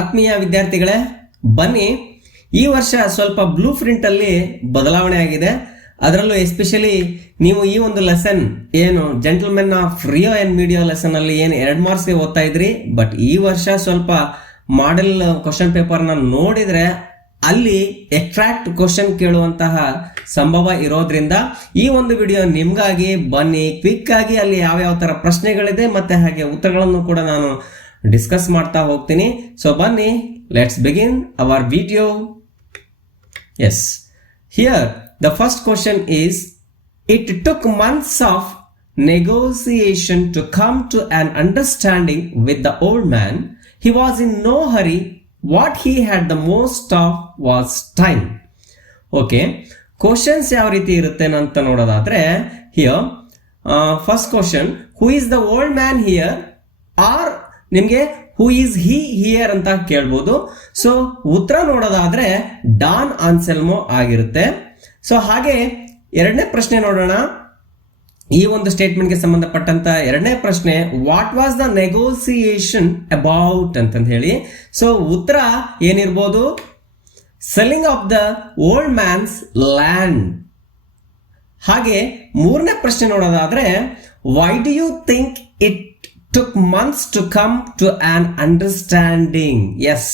ಆತ್ಮೀಯ ವಿದ್ಯಾರ್ಥಿಗಳೇ, ಬನ್ನಿ. ಈ ವರ್ಷ ಸ್ವಲ್ಪ ಬ್ಲೂ ಪ್ರಿಂಟಲ್ಲಿ ಬದಲಾವಣೆ ಆಗಿದೆ. ಅದರಲ್ಲೂ ಎಸ್ಪೆಷಲಿ ನೀವು ಈ ಒಂದು ಲೆಸನ್ ಏನು gentlemen of Rio and Medio ಲೆಸನಲ್ಲಿ ಏನು ಎರಡು ಮಾರ್ಕ್ಸ್ಗೆ ಓದ್ತಾ ಇದ್ರಿ. ಬಟ್ ಈ ವರ್ಷ ಸ್ವಲ್ಪ ಮಾಡೆಲ್ ಕ್ವಶನ್ ಪೇಪರ್ನ ನೋಡಿದ್ರೆ ಅಲ್ಲಿ ಎಕ್ಸ್ಟ್ರಾಕ್ಟ್ ಕ್ವಶನ್ ಕೇಳುವಂತಹ ಸಂಭವ ಇರೋದ್ರಿಂದ ಈ ಒಂದು ವಿಡಿಯೋ ನಿಮಗಾಗಿ ಬನ್ನಿ. ಕ್ವಿಕ್ ಆಗಿ ಅಲ್ಲಿ ಯಾವ್ಯಾವ ತರ ಪ್ರಶ್ನೆಗಳಿದೆ ಮತ್ತೆ ಹಾಗೆ ಉತ್ತರಗಳನ್ನು ಕೂಡ ನಾನು ಡಿಸ್ಕಸ್ ಮಾಡ್ತಾ ಹೋಗ್ತೀನಿ ಸೊ ಬನ್ನಿ let's begin our video yes here the first question is it took months of negotiation to come to an understanding with the old man. He was in no hurry. What he had the most of was time. Okay questions ಯಾವ ರೀತಿ ಇರುತ್ತೆ ಅಂತ ನೋಡೋದಾದ್ರೆ here first question who is the old man here are ನಿಮಗೆ who is he here ಅಂತ ಕೇಳ್ಬೋದು. So ಉತ್ತರ ನೋಡೋದಾದ್ರೆ ಡಾನ್ ಆನ್ಸೆಲ್ಮೋ ಆಗಿರುತ್ತೆ. ಸೊ ಹಾಗೆ ಎರಡನೇ ಪ್ರಶ್ನೆ ನೋಡೋಣ. ಈ ಒಂದು ಸ್ಟೇಟ್ಮೆಂಟ್ಗೆ ಸಂಬಂಧಪಟ್ಟಂತ ಎರಡನೇ ಪ್ರಶ್ನೆ what was the negotiation about ಅಂತಂದು ಹೇಳಿ. ಸೊ ಉತ್ತರ ಏನಿರ್ಬೋದು? Selling of the old man's land ಹಾಗೆ ಮೂರನೇ ಪ್ರಶ್ನೆ ನೋಡೋದಾದ್ರೆ why do you think it took months to come to an understanding yes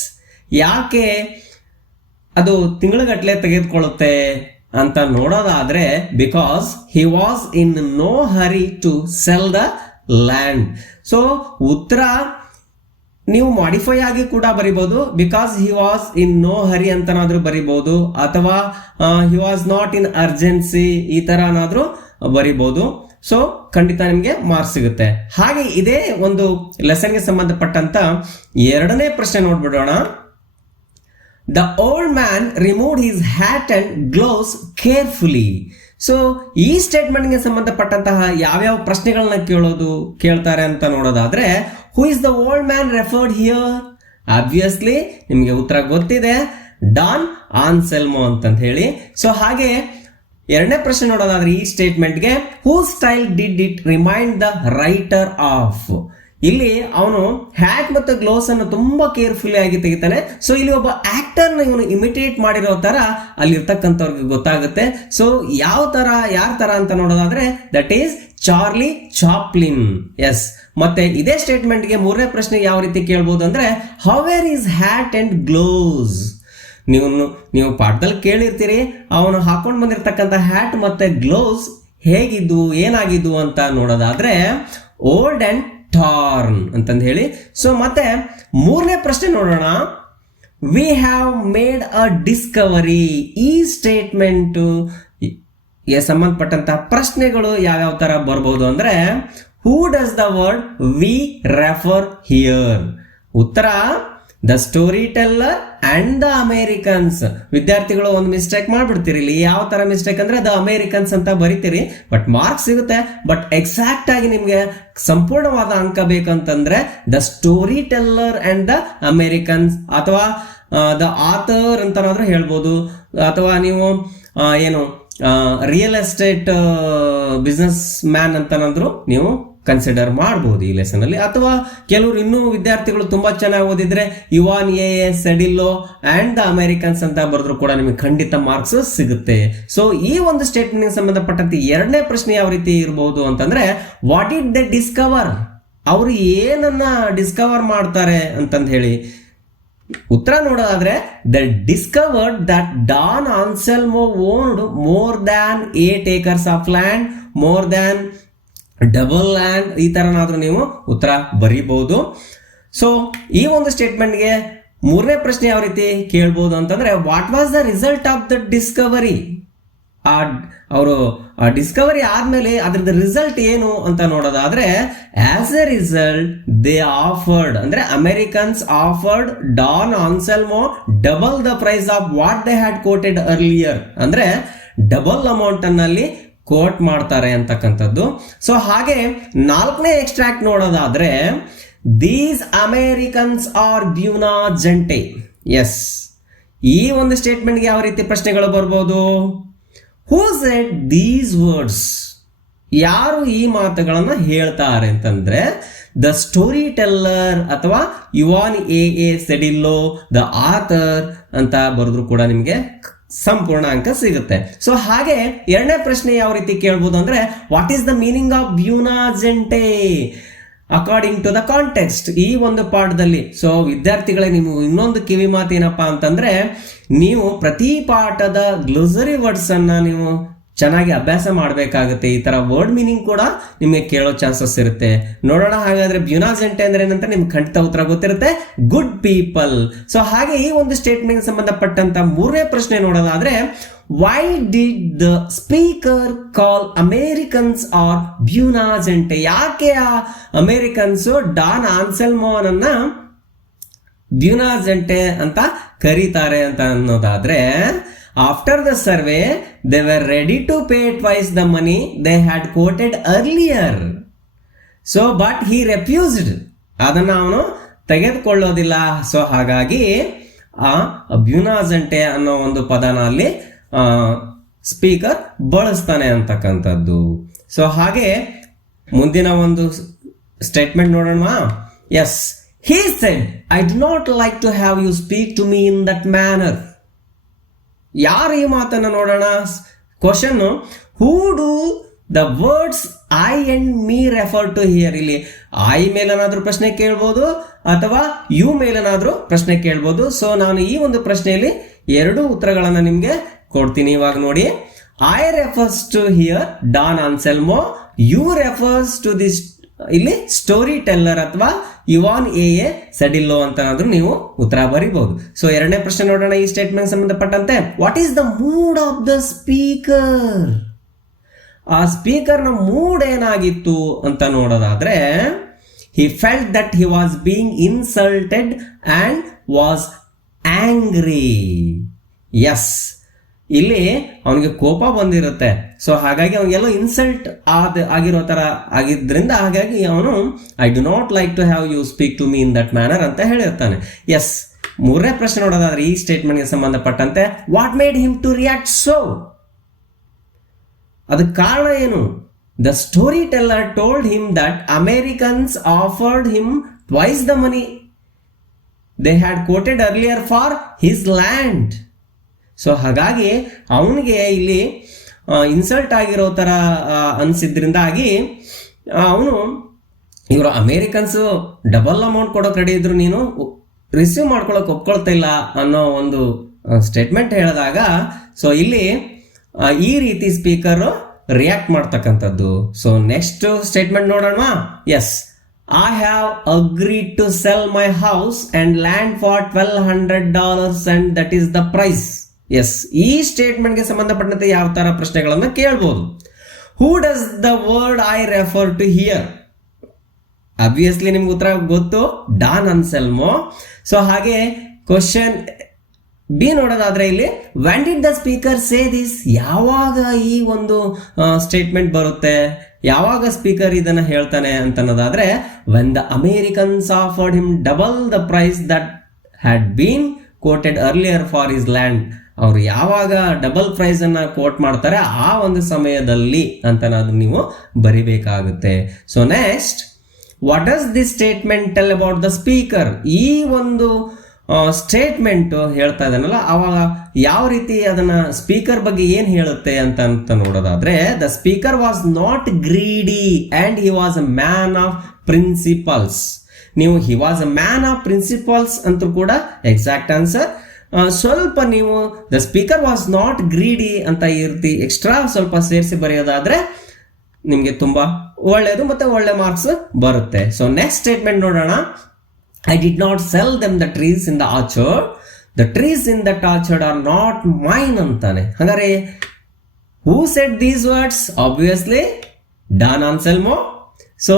ಯಾಕೆ ಅದು ತಿಂಗಳುಗಟ್ಟಲೆ ತೆಗೆದುಕೊಳ್ಳುತ್ತೆ ಅಂತ ನೋಡೋದಾದ್ರೆ because he was in no hurry to sell the land so ಉತ್ತರ ನೀವು ಮಾಡಿಫೈ ಆಗಿ ಕೂಡ ಬರಿಬೋದು. Because he was in no hurry ಅಂತನಾದ್ರೂ ಬರಿಬೋದು. ಅಥವಾ he was not in urgency ಈ ಥರನಾದರೂ ಬರಿಬಹುದು ಸೊ ಖಂಡಿತ ನಿಮಗೆ ಮಾರ್ಕ್ಸ್ ಸಿಗುತ್ತೆ. ಹಾಗೆ ಇದೇ ಒಂದು ಲೆಸನ್ಗೆ ಸಂಬಂಧಪಟ್ಟಂತ ಎರಡನೇ ಪ್ರಶ್ನೆ ನೋಡ್ಬಿಡೋಣ. The old man remove his hat and gloves carefully so ಈ ಸ್ಟೇಟ್ಮೆಂಟ್ಗೆ ಸಂಬಂಧಪಟ್ಟಂತಹ ಯಾವ್ಯಾವ ಪ್ರಶ್ನೆಗಳನ್ನ ಕೇಳೋದು, ಕೇಳ್ತಾರೆ ಅಂತ ನೋಡೋದಾದ್ರೆ who is the old man referred here obviously ನಿಮಗೆ ಉತ್ತರ ಗೊತ್ತಿದೆ. ಡಾನ್ ಆನ್ಸೆಲ್ಮೋ ಅಂತಂತ ಹೇಳಿ. ಸೊ ಹಾಗೆ ಎರಡನೇ ಪ್ರಶ್ನೆ ನೋಡೋದಾದ್ರೆ ಈ ಸ್ಟೇಟ್ಮೆಂಟ್ಗೆ who style did it remind the writer of ಇಲ್ಲಿ ಅವನು ಹ್ಯಾಟ್ ಮತ್ತು ಗ್ಲೋಸ್ ಅನ್ನು ತುಂಬಾ ಕೇರ್ಫುಲಿ ಆಗಿ ತೆಗಿತಾನೆ. ಸೊ ಇಲ್ಲಿ ಒಬ್ಬ ಆಕ್ಟರ್ನ ಇವನು ಇಮಿಟೇಟ್ ಮಾಡಿರೋ ತರ ಅಲ್ಲಿರ್ತಕ್ಕಂಥವ್ರಿಗೆ ಗೊತ್ತಾಗುತ್ತೆ. ಸೊ ಯಾವ ತರ ಯಾರ ತರ ಅಂತ ನೋಡೋದಾದ್ರೆ that is Charlie Chaplin yes ಮತ್ತೆ ಇದೇ ಸ್ಟೇಟ್ಮೆಂಟ್ಗೆ ಮೂರನೇ ಪ್ರಶ್ನೆ ಯಾವ ರೀತಿ ಕೇಳ್ಬೋದು ಅಂದ್ರೆ how were his hat and gloves ನೀವು ನೀವು ಪಾಠದಲ್ಲಿ ಕೇಳಿರ್ತೀರಿ, ಅವನು ಹಾಕೊಂಡು ಬಂದಿರತಕ್ಕಂಥ ಹ್ಯಾಟ್ ಮತ್ತೆ ಗ್ಲೋವ್ಸ್ ಹೇಗಿದ್ದು ಏನಾಗಿದ್ದು ಅಂತ ನೋಡೋದಾದ್ರೆ ಓಲ್ಡ್ ಆ್ಯಂಡ್ ಟಾರ್ನ್ ಅಂತಂದು ಹೇಳಿ. ಸೊ ಮತ್ತೆ ಮೂರನೇ ಪ್ರಶ್ನೆ ನೋಡೋಣ. We have made a discovery ಈ ಸ್ಟೇಟ್ಮೆಂಟ್ ಸಂಬಂಧಪಟ್ಟಂತಹ ಪ್ರಶ್ನೆಗಳು ಯಾವ್ಯಾವ ತರ ಬರ್ಬೋದು ಅಂದ್ರೆ who does the word we refer here ಉತ್ತರ the story teller and the Americans ವಿದ್ಯಾರ್ಥಿಗಳು ಒಂದು ಮಿಸ್ಟೇಕ್ ಮಾಡ್ಬಿಡ್ತೀರಿ. ಇಲ್ಲಿ ಯಾವ ತರ ಮಿಸ್ಟೇಕ್ ಅಂದ್ರೆ ದ ಅಮೇರಿಕನ್ಸ್ ಅಂತ ಬರಿತೀರಿ. ಬಟ್ ಮಾರ್ಕ್ಸ್ ಸಿಗುತ್ತೆ. ಬಟ್ ಎಕ್ಸಾಕ್ಟ್ ಆಗಿ ನಿಮ್ಗೆ ಸಂಪೂರ್ಣವಾದ ಅಂಕ ಬೇಕಂತಂದ್ರೆ the story teller and the Americans ಅಥವಾ ದ ಆಥರ್ ಅಂತನಾದ್ರೂ ಹೇಳ್ಬೋದು. ಅಥವಾ ನೀವು ಏನು ರಿಯಲ್ ಎಸ್ಟೇಟ್ ಬಿಸ್ನೆಸ್ ಮ್ಯಾನ್ ಅಂತನಾದ್ರೂ ನೀವು ಕನ್ಸಿಡರ್ ಮಾಡಬಹುದು ಈ ಲೆಸನ್ ಅಲ್ಲಿ. ಅಥವಾ ಕೆಲವರು ಇನ್ನೂ ವಿದ್ಯಾರ್ಥಿಗಳು ತುಂಬಾ ಚೆನ್ನಾಗಿ ಓದಿದ್ರೆ Ivan A S Sedillo and the Americans ಅಂತ ಬರೆದ್ರು ಕೂಡ ನಿಮಗೆ ಖಂಡಿತ ಮಾರ್ಕ್ಸ್ ಸಿಗುತ್ತೆ. ಸೊ ಈ ಒಂದು ಸ್ಟೇಟ್ಮೆಂಟ್ ಸಂಬಂಧಪಟ್ಟಂತೆ ಎರಡನೇ ಪ್ರಶ್ನೆ ಯಾವ ರೀತಿ ಇರಬಹುದು ಅಂತಂದ್ರೆ ವಾಟ್ ಇಟ್ ದ ಡಿಸ್ಕವರ್ ಅವರು ಏನನ್ನ ಡಿಸ್ಕವರ್ ಮಾಡ್ತಾರೆ ಅಂತಂದು ಹೇಳಿ. ಉತ್ತರ ನೋಡೋದಾದ್ರೆ the discovered that Don Anselmo owned more than eight acres of land more than double and ಈ ಥರನಾದರೂ ನೀವು ಉತ್ತರ ಬರೀಬಹುದು. ಸೊ ಈ ಒಂದು ಸ್ಟೇಟ್ಮೆಂಟ್ಗೆ ಮೂರನೇ ಪ್ರಶ್ನೆ ಯಾವ ರೀತಿ ಕೇಳ್ಬೋದು ಅಂತಂದ್ರೆ what was the result of the discovery ಆ, ಅವರು ಡಿಸ್ಕವರಿ ಆದಮೇಲೆ ಅದ್ರದ್ದು ರಿಸಲ್ಟ್ ಏನು ಅಂತ ನೋಡೋದಾದ್ರೆ as a result they offered ಅಂದ್ರೆ Americans offered Don Anselmo double the price of what they had quoted earlier ಅಂದ್ರೆ ಡಬಲ್ ಅಮೌಂಟ್ ಅನ್ನಲ್ಲಿ ಕೋಟ್ ಮಾಡ್ತಾರೆ ಅಂತಕ್ಕಂಥದ್ದು. ಸೊ ಹಾಗೆ ನಾಲ್ಕನೇ ಎಕ್ಸ್ಟ್ರಾಕ್ಟ್ ನೋಡೋದಾದ್ರೆ these Americans are buena gente yes ಈ ಒಂದು ಸ್ಟೇಟ್ಮೆಂಟ್ಗೆ ಯಾವ ರೀತಿ ಪ್ರಶ್ನೆಗಳು ಬರ್ಬೋದು? ಹೂ ಸೆಟ್ ದೀಸ್ ವರ್ಡ್ಸ್ ಯಾರು ಈ ಮಾತುಗಳನ್ನು ಹೇಳ್ತಾರೆ ಅಂತಂದ್ರೆ ದ ಸ್ಟೋರಿ ಟೆಲ್ಲರ್ ಅಥವಾ Juan A A Sedillo the author ಅಂತ ಬರೆದ್ರು ಕೂಡ ನಿಮಗೆ ಸಂಪೂರ್ಣ ಅಂಕ ಸಿಗುತ್ತೆ. ಸೊ ಹಾಗೆ ಎರಡನೇ ಪ್ರಶ್ನೆ ಯಾವ ರೀತಿ ಕೇಳ್ಬೋದು ಅಂದ್ರೆ what is the meaning of buena gente according to the context ಈ ಒಂದು ಪಾಠದಲ್ಲಿ ಸೊ ವಿದ್ಯಾರ್ಥಿಗಳೇ, ನೀವು ಇನ್ನೊಂದು ಕಿವಿ ಮಾತು ಏನಪ್ಪಾ ಅಂತಂದ್ರೆ, ನೀವು ಪ್ರತಿ ಪಾಠದ ಗ್ಲೋಸರಿ ವರ್ಡ್ಸ್ ಅನ್ನ ನೀವು ಚೆನ್ನಾಗಿ ಅಭ್ಯಾಸ ಮಾಡಬೇಕಾಗುತ್ತೆ. ಈ ತರ ವರ್ಡ್ ಮೀನಿಂಗ್ ಕೂಡ ನಿಮಗೆ ಕೇಳೋ ಚಾನ್ಸಸ್ ಇರುತ್ತೆ. ನೋಡೋಣ ಹಾಗಾದ್ರೆ ಬ್ಯೂನಾಜೆಂಟೆ ಅಂದ್ರೆ ಏನಂತ ನಿಮ್ಗೆ ಖಂಡಿತ ಉತ್ತರ ಗೊತ್ತಿರುತ್ತೆ. ಗುಡ್ ಪೀಪಲ್ ಸೊ ಹಾಗೆ ಈ ಒಂದು ಸ್ಟೇಟ್ಮೆಂಟ್ ಸಂಬಂಧಪಟ್ಟಂತ ಮೂರನೇ ಪ್ರಶ್ನೆ ನೋಡೋದಾದ್ರೆ why did the speaker call Americans are buena gente ಯಾಕೆ ಆ ಅಮೇರಿಕನ್ಸ್ ಡಾನ್ ಆನ್ಸೆಲ್ಮೋನ್ ಅನ್ನ ಬ್ಯೂನಾಜೆಂಟೆ ಅಂತ ಕರೀತಾರೆ ಅಂತ ಅನ್ನೋದಾದ್ರೆ after the survey they were ready to pay twice the money they had quoted earlier so but he refused ಅದನ್ನು ಅವನು ತೆಗೆದುಕೊಳ್ಳೋದಿಲ್ಲ. ಸೊ ಹಾಗಾಗಿ ಆ ಬ್ಯೂನಾಜೆಂಟೆ ಅನ್ನೋ ಒಂದು ಪದನ ಅಲ್ಲಿ ಸ್ಪೀಕರ್ ಬಳಸ್ತಾನೆ ಅಂತಕ್ಕಂಥದ್ದು. ಸೊ ಹಾಗೆ ಮುಂದಿನ ಒಂದು ಸ್ಟೇಟ್ಮೆಂಟ್ ನೋಡೋಣ as he said I do not like to have you speak to me in that manner ಯಾರು ಈ ಮಾತನ್ನು ನೋಡೋಣ? Question who do the words I and me refer to here ಇಲ್ಲಿ ಐ ಮೇಲೇನಾದ್ರೂ ಪ್ರಶ್ನೆ ಕೇಳ್ಬೋದು ಅಥವಾ ಯು ಮೇಲೇನಾದ್ರೂ ಪ್ರಶ್ನೆ ಕೇಳ್ಬೋದು. ಸೊ ನಾನು ಈ ಒಂದು ಪ್ರಶ್ನೆಯಲ್ಲಿ ಎರಡು ಉತ್ತರಗಳನ್ನು ನಿಮಗೆ ಕೊಡ್ತೀನಿ ಇವಾಗ ನೋಡಿ. I refers to here Don Anselmo you refers to this ಇಲ್ಲಿ ಸ್ಟೋರಿ ಟೆಲ್ಲರ್ ಅಥವಾ ಯುವಾನ್ ಎ ಎ ಸೆಡಿಲ್ಲೋ ಅಂತನಾದ್ರೂ ನೀವು ಉತ್ತರ ಬರೀಬಹುದು. ಸೊ ಎರಡನೇ ಪ್ರಶ್ನೆ ನೋಡೋಣ ಈ ಸ್ಟೇಟ್ಮೆಂಟ್ ಸಂಬಂಧಪಟ್ಟಂತೆ. What is the mood of the speaker ಆ ಸ್ಪೀಕರ್ನ ಮೂಡ್ ಏನಾಗಿತ್ತು ಅಂತ ನೋಡೋದಾದ್ರೆ he felt that he was being insulted and was angry yes ಇಲ್ಲಿ ಅವನಿಗೆ ಕೋಪ ಬಂದಿರುತ್ತೆ. ಸೊ ಹಾಗಾಗಿ ಅವನಿಗೆಲ್ಲೋ ಇನ್ಸಲ್ಟ್ ಆದ, ಆಗಿರೋ ತರ ಆಗಿದ್ರಿಂದ ಹಾಗಾಗಿ ಅವನು I do not like to have you speak to me in that manner ಅಂತ ಹೇಳಿರ್ತಾನೆ. ಎಸ್ ಮೂರನೇ ಪ್ರಶ್ನೆ ನೋಡೋದಾದ್ರೆ ಈ ಸ್ಟೇಟ್ಮೆಂಟ್ಗೆ ಸಂಬಂಧಪಟ್ಟಂತೆ what made him to react so ಅದಕ್ಕೆ ಕಾರಣ ಏನು? The story teller told him that Americans offered him twice the money they had quoted earlier for his land so ಹಾಗಾಗಿ ಅವನಿಗೆ ಇಲ್ಲಿ ಇನ್ಸಲ್ಟ್ ಆಗಿರೋ ಥರ ಅನಿಸಿದ್ರಿಂದಾಗಿ ಅವನು, ಇವರು ಅಮೇರಿಕನ್ಸು ಡಬಲ್ ಅಮೌಂಟ್ ಕೊಡೋಕೆ ರೆಡಿ ಇದ್ರು ನೀನು ರಿಸೀವ್ ಮಾಡ್ಕೊಳ್ಳೋಕೆ ಒಪ್ಕೊಳ್ತಾ ಇಲ್ಲ ಅನ್ನೋ ಒಂದು ಸ್ಟೇಟ್ಮೆಂಟ್ ಹೇಳಿದಾಗ ಸೊ ಇಲ್ಲಿ ಈ ರೀತಿ ಸ್ಪೀಕರ್ ರಿಯಾಕ್ಟ್ ಮಾಡ್ತಕ್ಕಂಥದ್ದು. ಸೊ ನೆಕ್ಸ್ಟ್ ಸ್ಟೇಟ್ಮೆಂಟ್ ನೋಡೋಣ. Yes I have agreed to sell my house and land for twelve hundred dollars and that is the price yes ಈ ಸ್ಟೇಟ್ಮೆಂಟ್ಗೆ ಸಂಬಂಧಪಟ್ಟಂತೆ ಯಾವ ತರ ಪ್ರಶ್ನೆಗಳನ್ನು ಕೇಳ್ಬೋದು. Who does the word I refer to here obviously ನಿಮ್ಗೆ ಉತ್ತರ ಗೊತ್ತು. Don Anselmo. ಸೊ ಹಾಗೆ ಕ್ವಶನ್ ಬಿ ನೋಡೋದಾದ್ರೆ ಇಲ್ಲಿ when did the speaker say this ಯಾವಾಗ ಈ ಒಂದು ಸ್ಟೇಟ್ಮೆಂಟ್ ಬರುತ್ತೆ? ಯಾವಾಗ ಸ್ಪೀಕರ್ ಇದನ್ನ ಹೇಳ್ತಾನೆ ಅಂತ ಅನ್ನೋದಾದ್ರೆ when the Americans offered him double the price that had been quoted earlier for his land ಅವ್ರು ಯಾವಾಗ ಡಬಲ್ ಪ್ರೈಸ್ ಅನ್ನ ಕೋಟ್ ಮಾಡ್ತಾರೆ, ಆ ಒಂದು ಸಮಯದಲ್ಲಿ ಅಂತ ನೀವು ಬರಿಬೇಕಾಗುತ್ತೆ. So next what is this statement tell about the speaker ಈ ಒಂದು ಸ್ಟೇಟ್ಮೆಂಟ್ ಹೇಳ್ತಾ ಇದ್ದಾನಲ್ಲ, ಅವಾಗ ಯಾವ ರೀತಿ ಅದನ್ನ ಸ್ಪೀಕರ್ ಬಗ್ಗೆ ಏನು ಹೇಳುತ್ತೆ ಅಂತ ಅಂತ ನೋಡೋದಾದ್ರೆ the speaker was not greedy and he was a man of principles ನೀವು he was a man of principles ಅಂತೂ ಕೂಡ ಎಕ್ಸಾಕ್ಟ್ ಆನ್ಸರ್ ಸ್ವಲ್ಪ ನೀವು the speaker was not greedy ಅಂತ ಈ ರೀತಿ ಎಕ್ಸ್ಟ್ರಾ ಸ್ವಲ್ಪ ಸೇರಿಸಿ ಬರೆಯೋದಾದ್ರೆ ನಿಮಗೆ ತುಂಬಾ ಒಳ್ಳೆಯದು ಮತ್ತೆ ಒಳ್ಳೆ ಮಾರ್ಕ್ಸ್ ಬರುತ್ತೆ. ಸೊ ನೆಕ್ಸ್ಟ್ ಸ್ಟೇಟ್ಮೆಂಟ್ ನೋಡೋಣ. I did not sell them the trees in the orchard the trees in that orchard are not mine ಅಂತಾನೆ. ಹಾಗಾದ್ರೆ who set these words obviously Don Anselmo so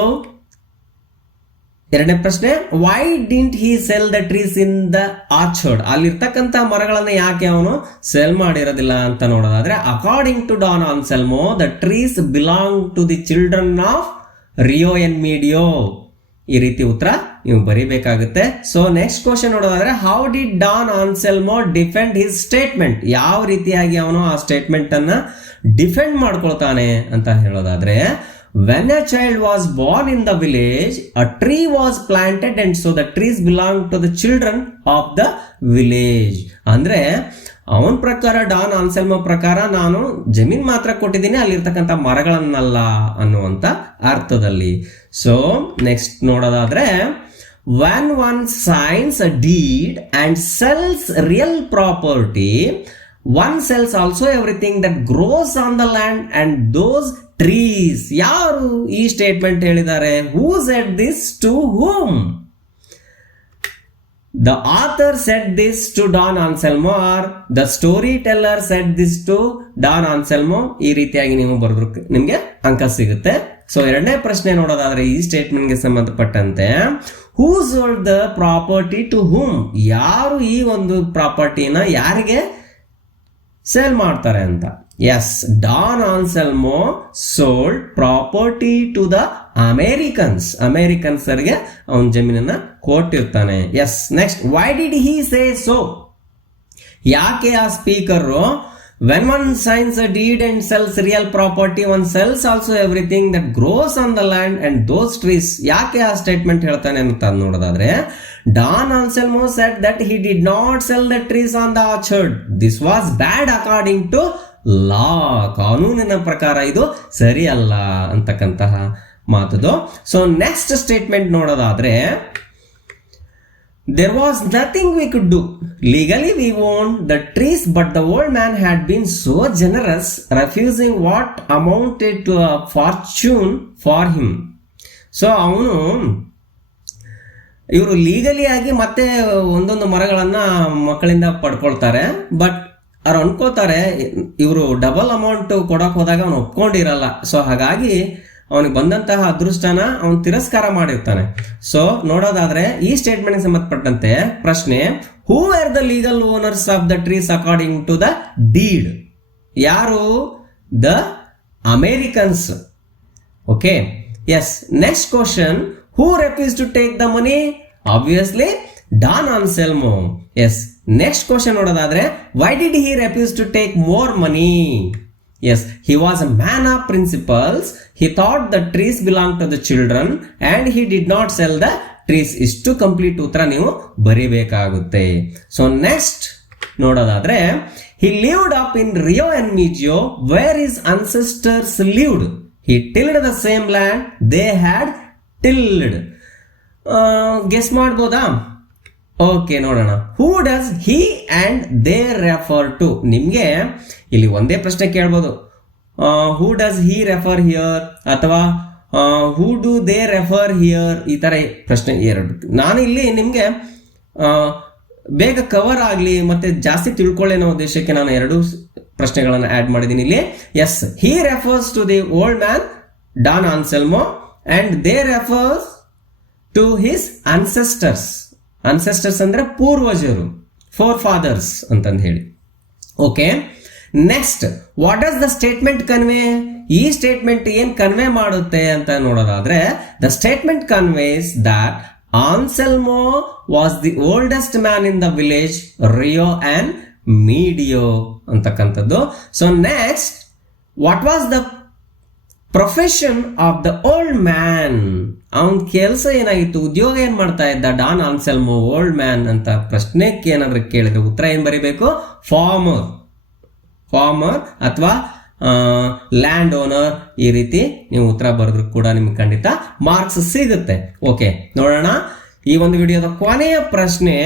ಎರಡನೇ ಪ್ರಶ್ನೆ why didn't he sell the trees in the orchard ಅಲ್ಲಿರ್ತಕ್ಕಂಥ ಮರಗಳನ್ನು ಯಾಕೆ ಅವನು sell ಮಾಡಿರೋದಿಲ್ಲ ಅಂತ ನೋಡೋದಾದ್ರೆ according to Don Anselmo the trees belong to the children of Rio en Medio ಈ ರೀತಿ ಉತ್ತರ ನೀವು ಬರೀಬೇಕಾಗುತ್ತೆ. ಸೊ ನೆಕ್ಸ್ಟ್ ಕ್ವಶನ್ ನೋಡೋದಾದ್ರೆ how did Don Anselmo defend his statement ಯಾವ ರೀತಿಯಾಗಿ ಅವನು ಆ ಸ್ಟೇಟ್ಮೆಂಟ್ ಅನ್ನ ಡಿಫೆಂಡ್ ಮಾಡ್ಕೊಳ್ತಾನೆ ಅಂತ ಹೇಳೋದಾದ್ರೆ when a child was born in the village a tree was planted and so the trees belong to the children of the village ಅಂದ್ರೆ ಅವನ ಪ್ರಕಾರ, ಡಾನ್ ಆನ್ಸೆಲ್ಮ ಪ್ರಕಾರ ನಾನು ಜಮೀನ್ ಮಾತ್ರ ಕೊಟ್ಟಿದ್ದೀನಿ, ಅಲ್ಲಿರ್ತಕ್ಕಂಥ ಮರಗಳನ್ನಲ್ಲ ಅನ್ನುವಂಥ ಅರ್ಥದಲ್ಲಿ. ಸೊ ನೆಕ್ಸ್ಟ್ ನೋಡೋದಾದ್ರೆ, when one signs a deed and sells real property one sells also everything that grows on the land and those trees ಯಾರು ಈ ಸ್ಟೇಟ್ಮೆಂಟ್ ಹೇಳಿದ್ದಾರೆ? Who set this to whom the author set this to Don Anselmo or the story teller set this to Don Anselmo ಈ ರೀತಿಯಾಗಿ ನೀವು ಬರೆದ್ರು ನಿಮಗೆ ಅಂಕ ಸಿಗುತ್ತೆ. ಸೊ ಎರಡನೇ ಪ್ರಶ್ನೆ ನೋಡೋದಾದ್ರೆ ಈ ಸ್ಟೇಟ್ಮೆಂಟ್ಗೆ ಸಂಬಂಧಪಟ್ಟಂತೆ who sold the property to whom ಯಾರು ಈ ಒಂದು ಪ್ರಾಪರ್ಟಿನ ಯಾರಿಗೆ ಸೇಲ್ ಮಾಡ್ತಾರೆ ಅಂತ. Yes Don Anselmo sold property to the Americans ಅಮೇರಿಕನ್ಸರ್ಗೆ ಅವನ ಜಮೀನನ್ನ ಕೊಟ್ಟಿರ್ತಾನೆ. Yes next why did he say so ಯಾಕೆ ಆ speaker when one signs deed and sells real property one sells also everything that grows on the land and those trees ಯಾಕೆ ಆ statement ಹೇಳ್ತಾನೆ ಅಂತ ನೋಡೋದಾದ್ರೆ Don Anselmo said that he did not sell the trees on the orchard. This was bad according to law ಕಾನೂನಿನ ಪ್ರಕಾರ ಇದು ಸರಿ ಅಲ್ಲ ಅಂತಕ್ಕಂತಹ ಮಾತದು ಸೊ ನೆಕ್ಸ್ಟ್ ಸ್ಟೇಟ್ಮೆಂಟ್ ನೋಡೋದಾದ್ರೆ was nothing we could do. Legally, we owned the trees, but the old man had been so generous, refusing what amounted to a fortune for him. ಸೊ ಅವನು ಇವರು ಲೀಗಲಿ ಆಗಿ ಮತ್ತೆ ಒಂದೊಂದು ಮರಗಳನ್ನ ಮಕ್ಕಳಿಂದ ಪಡ್ಕೊಳ್ತಾರೆ. ಬಟ್ ಅವ್ರು ಅನ್ಕೋತಾರೆ, ಇವರು ಡಬಲ್ ಅಮೌಂಟ್ ಕೊಡಕ್ ಹೋದಾಗ ಅವನು ಒಪ್ಕೊಂಡಿರಲ್ಲ. ಸೊ ಹಾಗಾಗಿ ಅವನಿಗೆ ಬಂದಂತಹ ಅದೃಷ್ಟನ ಅವನು ತಿರಸ್ಕಾರ ಮಾಡಿರ್ತಾನೆ. ಸೊ ನೋಡೋದಾದ್ರೆ ಈ ಸ್ಟೇಟ್ಮೆಂಟ್ ಸಂಬಂಧಪಟ್ಟಂತೆ ಪ್ರಶ್ನೆ who are the legal owners of the trees according to the deed ಯಾರು? The Americans okay yes next question who refuse to take the money obviously Don Anselmo yes next question ನೋಡೋದಾದ್ರೆ why did he refuse to take more money yes he was a man of principles he thought the trees belong to the children and he did not sell the trees ಇಷ್ಟು complete ಉತ್ತರ ನೀವು ಬರಿಬೇಕಾಗುತ್ತೆ. So next ನೋಡೋದಾದ್ರೆ he lived up in Rio and Medio where his ancestors lived he tilled the same land they had tilled. Guess ಮಾಡ್ಬೋದಾ? Okay, ನೋಡೋಣ. Who does he and they refer to ನಿಮಗೆ ಇಲ್ಲಿ ಒಂದೇ ಪ್ರಶ್ನೆ ಕೇಳ್ಬೋದು. Who does he refer here ಅಥವಾ who do they refer here ಈ ಥರ ಪ್ರಶ್ನೆ ಎರಡು. ನಾನು ಇಲ್ಲಿ ನಿಮಗೆ ಬೇಗ ಕವರ್ ಆಗಲಿ, ಮತ್ತೆ ಜಾಸ್ತಿ ತಿಳ್ಕೊಳ್ಳಿ ಅನ್ನೋ ಉದ್ದೇಶಕ್ಕೆ ನಾನು ಎರಡು ಪ್ರಶ್ನೆಗಳನ್ನು ಆ್ಯಡ್ ಮಾಡಿದ್ದೀನಿ ಇಲ್ಲಿ. Yes he refers to the old man Don Anselmo and they refers to his ancestors ancestors ಅಂದ್ರೆ ಪೂರ್ವಜರು ಫೋರ್ ಫಾದರ್ಸ್ ಅಂತಂದು ಹೇಳಿ. Okay next what as the statement convey ಈ ಸ್ಟೇಟ್ಮೆಂಟ್ ಏನ್ ಕನ್ವೆ ಮಾಡುತ್ತೆ ಅಂತ ನೋಡೋದಾದ್ರೆ the statement conveys that Anselmo was the oldest man in the village Rio and Medio ಅಂತಕ್ಕಂಥದ್ದು. So next what was the profession of the old man ಅವನ ಕೆಲಸ ಏನಾಗಿತ್ತು? ಉದ್ಯೋಗ ಏನ್ ಮಾಡ್ತಾ ಇದ್ದ? ಡಾನ್ ಆನ್ಸೆಲ್ಮೋ, ಓಲ್ಡ್ ಮ್ಯಾನ್ ಅಂತ ಪ್ರಶ್ನೆಗೆ ಏನಾದ್ರು ಕೇಳಿದ್ರೆ ಉತ್ತರ ಏನ್ ಬರೀಬೇಕು? ಫಾರ್ಮರ್. ಫಾರ್ಮರ್ ಅಥವಾ ಲ್ಯಾಂಡ್ ಓನರ್ ಈ ರೀತಿ ನೀವು ಉತ್ತರ ಬರೆದ್ರು ಕೂಡ ನಿಮ್ಗೆ ಖಂಡಿತ ಮಾರ್ಕ್ಸ್ ಸಿಗುತ್ತೆ. ಓಕೆ, ನೋಡೋಣ. ಈ ಒಂದು ವಿಡಿಯೋದ ಕೊನೆಯ ಪ್ರಶ್ನೆ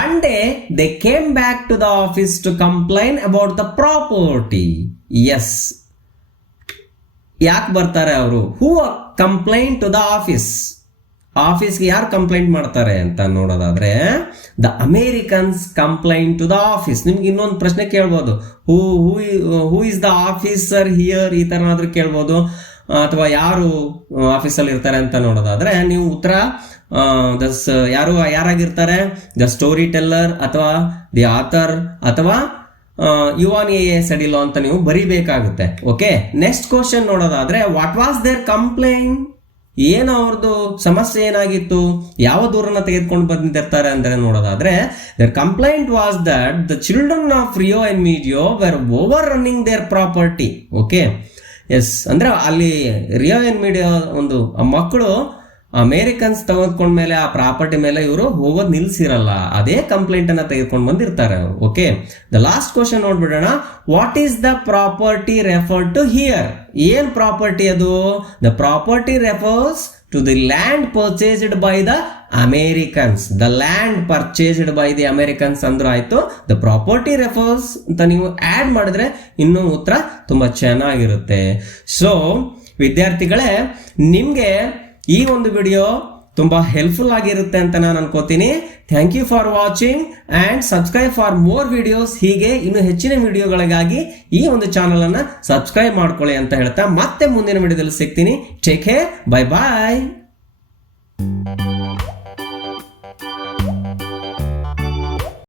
one day they came back to the office to complain about the property yes ಯಾಕೆ ಬರ್ತಾರೆ ಅವರು? Who complaint to the office ಆಫೀಸ್ಗೆ ಯಾರು ಕಂಪ್ಲೇಂಟ್ ಮಾಡ್ತಾರೆ ಅಂತ ನೋಡೋದಾದ್ರೆ the Americans complaint to the office ನಿಮ್ಗೆ ಇನ್ನೊಂದು ಪ್ರಶ್ನೆ ಕೇಳ್ಬೋದು. Who who who is the officer here ಈ ಥರನಾದ್ರೂ ಕೇಳ್ಬೋದು. ಅಥವಾ ಯಾರು ಆಫೀಸಲ್ಲಿ ಇರ್ತಾರೆ ಅಂತ ನೋಡೋದಾದ್ರೆ, ನೀವು ಉತ್ತರ ದಸ್ ಯಾರು, ಯಾರಾಗಿರ್ತಾರೆ? ದ ಸ್ಟೋರಿ ಟೆಲ್ಲರ್ ಅಥವಾ ದಿ ಆಥರ್ ಅಥವಾ ಯುವಾನ್ ಎ ಎಸ್ ಅಂತ ನೀವು ಬರಿಬೇಕಾಗುತ್ತೆ ಓಕೆ ನೆಕ್ಸ್ಟ್ ಕ್ವಶನ್ ನೋಡೋದಾದ್ರೆ ವಾಟ್ ವಾಸ್ ದೇರ್ ಕಂಪ್ಲೇಂಟ್ ಏನು ಅವ್ರದ್ದು ಸಮಸ್ಯೆ ಏನಾಗಿತ್ತು? ಯಾವ ದೂರನ್ನ ತೆಗೆದುಕೊಂಡು ಬಂದಿರ್ತಾರೆ ಅಂದರೆ ನೋಡೋದಾದ್ರೆ their complaint was that the children of Rio and Medio were overrunning their property okay yes ಅಂದ್ರೆ ಅಲ್ಲಿ ರಿಯೋ ಅಂಡ್ ಮೀಡಿಯೋ ಒಂದು ಮಕ್ಕಳು ಅಮೇರಿಕನ್ಸ್ ತೆಗೆದುಕೊಂಡ್ಮೇಲೆ ಆ ಪ್ರಾಪರ್ಟಿ ಮೇಲೆ ಇವರು ಹೋಗೋದು ನಿಲ್ಸಿರಲ್ಲ. ಅದೇ ಕಂಪ್ಲೇಂಟ್ ಅನ್ನ ತೆಗೆದುಕೊಂಡು ಬಂದಿರ್ತಾರೆ okay? The last question ನೋಡ್ಬಿಡೋಣ. What is the property refer to here ಏನ್ ಪ್ರಾಪರ್ಟಿ ಅದು? The property refers to the land purchased by the Americans the land purchased by the Americans ಅಂದ್ರೂ ಆಯ್ತು. ದ ಪ್ರಾಪರ್ಟಿ ರೆಫರ್ಸ್ ಅಂತ ನೀವು add ಮಾಡಿದ್ರೆ ಇನ್ನೂ ಉತ್ತರ ತುಂಬಾ ಚೆನ್ನಾಗಿರುತ್ತೆ. ಸೊ ವಿದ್ಯಾರ್ಥಿಗಳೇ, ನಿಮಗೆ ಈ ಒಂದು ವಿಡಿಯೋ ತುಂಬಾ ಹೆಲ್ಪ್ಫುಲ್ ಆಗಿರುತ್ತೆ ಅಂತ ನಾನು ಅನ್ಕೋತೀನಿ. Thank you for watching and subscribe for more videos ಹೀಗೆ ಇನ್ನು ಹೆಚ್ಚಿನ ವಿಡಿಯೋಗಳಿಗಾಗಿ ಈ ಒಂದು ಚಾನಲ್ ಅನ್ನ ಸಬ್ಸ್ಕ್ರೈಬ್ ಮಾಡ್ಕೊಳ್ಳಿ ಅಂತ ಹೇಳ್ತಾ ಮತ್ತೆ ಮುಂದಿನ ವಿಡಿಯೋದಲ್ಲಿ ಸಿಗ್ತೀನಿ. ಟೇಕ್ ಕೇರ್ ಬೈ ಬಾಯ್